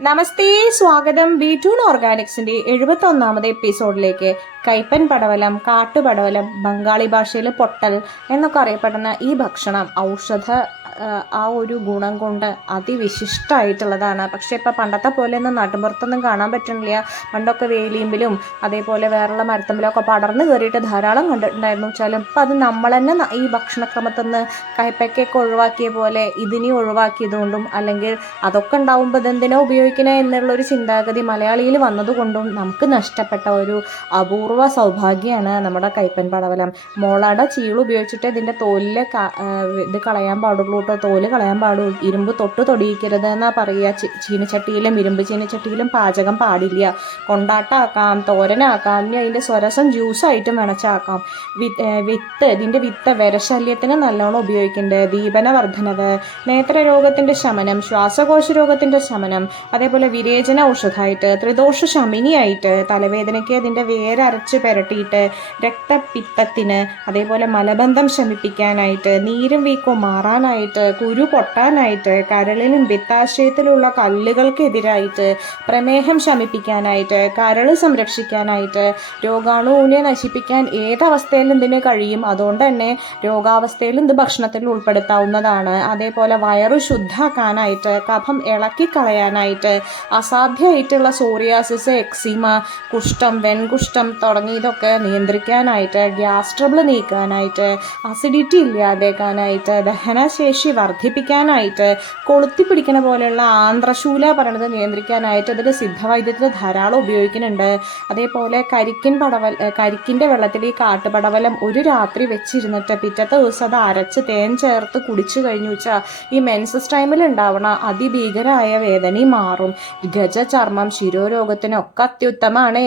നമസ്തേ സ്വാഗതം. B tune ഓർഗാനിക്സിന്റെ എഴുപത്തി ഒന്നാമത് എപ്പിസോഡിലേക്ക് കൈപ്പൻ പടവലം കാട്ടുപടവലം ബംഗാളി ഭാഷയിൽ പൊട്ടൽ എന്നൊക്കെ അറിയപ്പെടുന്ന ഈ ഭക്ഷണം ഔഷധ ആ, ഒരു ഗുണം കൊണ്ട് അതിവിശിഷ്ടമായിട്ടുള്ളതാണ്. പക്ഷേ ഇപ്പം പണ്ടത്തെ പോലെ ഒന്നും നാട്ടുമ്പുറത്തൊന്നും കാണാൻ പറ്റുന്നില്ല. പണ്ടൊക്കെ വേലിയമ്പിലും അതേപോലെ വേറെയുള്ള മരത്തമ്പിലൊക്കെ പടർന്ന് കയറിയിട്ട് ധാരാളം കണ്ടിട്ടുണ്ടായിരുന്നു. വെച്ചാലും ഇപ്പം അത് നമ്മൾ തന്നെ ഈ ഭക്ഷണക്രമത്തിൽ നിന്ന് കയ്പയ്ക്കൊക്കെ ഒഴിവാക്കിയ പോലെ ഇതിനെ ഒഴിവാക്കിയതുകൊണ്ടും അല്ലെങ്കിൽ അതൊക്കെ ഉണ്ടാവുമ്പോൾ ഇതെന്തിനാ ഉപയോഗിക്കണേ എന്നുള്ളൊരു ചിന്താഗതി മലയാളിയിൽ വന്നതുകൊണ്ടും നമുക്ക് നഷ്ടപ്പെട്ട ഒരു അപൂർവ സൗഭാഗ്യമാണ് നമ്മുടെ കൈപ്പൻ പടവലം. മോളാട ചീൾ ഉപയോഗിച്ചിട്ട് ഇതിന്റെ തോലിലെ ഇത് കളയാൻ പാടുള്ളൂ കേട്ടോ. തോൽ കളയാൻ പാടുള്ളൂ ഇരുമ്പ് തൊട്ട് തൊടിയിക്കരുത് എന്നാ പറയുക ചീനച്ചട്ടിയിലും ഇരുമ്പ് ചീനച്ചട്ടിയിലും പാചകം പാടില്ല. കൊണ്ടാട്ടാക്കാം തോരനാക്കാം ഇനി അതിന്റെ സ്വരസം ജ്യൂസായിട്ടും വിണച്ചാക്കാം. വിത്ത് ഇതിന്റെ വിത്ത് വിരശല്യത്തിന് നല്ലോണം ഉപയോഗിക്കേണ്ടത് ദീപന വർധനവ് നേത്രരോഗത്തിന്റെ ശമനം ശ്വാസകോശ രോഗത്തിന്റെ ശമനം അതേപോലെ വിരേചന ഔഷധമായിട്ട് ത്രിദോഷ ശമിനിയായിട്ട് തലവേദനയ്ക്ക് അതിന്റെ വേരരച്ച് പുരട്ടിയിട്ട് രക്തപിത്തത്തിന് അതേപോലെ മലബന്ധം ശമിപ്പിക്കാനായിട്ട് നീരും വീക്കവും മാറാനായിട്ട് കുരു പൊട്ടാനായിട്ട് കരളിലും പിത്താശയത്തിലുള്ള കല്ലുകൾക്കെതിരായിട്ട് പ്രമേഹം ശമിപ്പിക്കാനായിട്ട് കരൾ സംരക്ഷിക്കാനായിട്ട് രോഗാണുവിനെ നശിപ്പിക്കാൻ ഏതവസ്ഥയിലും ഇതിന് കഴിയും? അതുകൊണ്ട് തന്നെ രോഗാവസ്ഥയിലും ഇത് ഭക്ഷണത്തിൽ ഉൾപ്പെടുത്താവുന്നതാണ്. അതേപോലെ വയറു ശുദ്ധാക്കാനായിട്ട് കഫം ഇളക്കിക്കളയാനായിട്ട് അസാധ്യമായിട്ടുള്ള സോറിയാസിസ് എക്സിമ കുഷ്ഠം വെൺകുഷ്ഠം തുടങ്ങിയതൊക്കെ നിയന്ത്രിക്കാനായിട്ട് ഗ്യാസ് ട്രബിൾ നീക്കാനായിട്ട് അസിഡിറ്റി ഇല്ലാതേക്കാനായിട്ട് ദഹനശേഷി വർദ്ധിപ്പിക്കാനായിട്ട് കൊളുത്തി പോലെയുള്ള ആന്ത്രശൂല പറയണത് നിയന്ത്രിക്കാനായിട്ട് അതിന്റെ സിദ്ധവൈദ്യത്തിൽ ധാരാളം ഉപയോഗിക്കുന്നുണ്ട്. അതേപോലെ കരിക്കിൻ പടവൽ കരിക്കിന്റെ വെള്ളത്തിൽ ഈ കാട്ടുപടവലം ഒരു രാത്രി വെച്ചിരുന്നിട്ട് പിറ്റത്തെ ദിവസം അത് അരച്ച് തേൻ ചേർത്ത് കുടിച്ചു കഴിഞ്ഞു വെച്ചാൽ ഈ മെൻസസ് ടൈമിൽ ഉണ്ടാവണ അതിഭീകരമായ വേദനയും മാറും. ഗജ ചർമ്മം ശിരോരോഗത്തിനൊക്കെ അത്യുത്തമാണ്.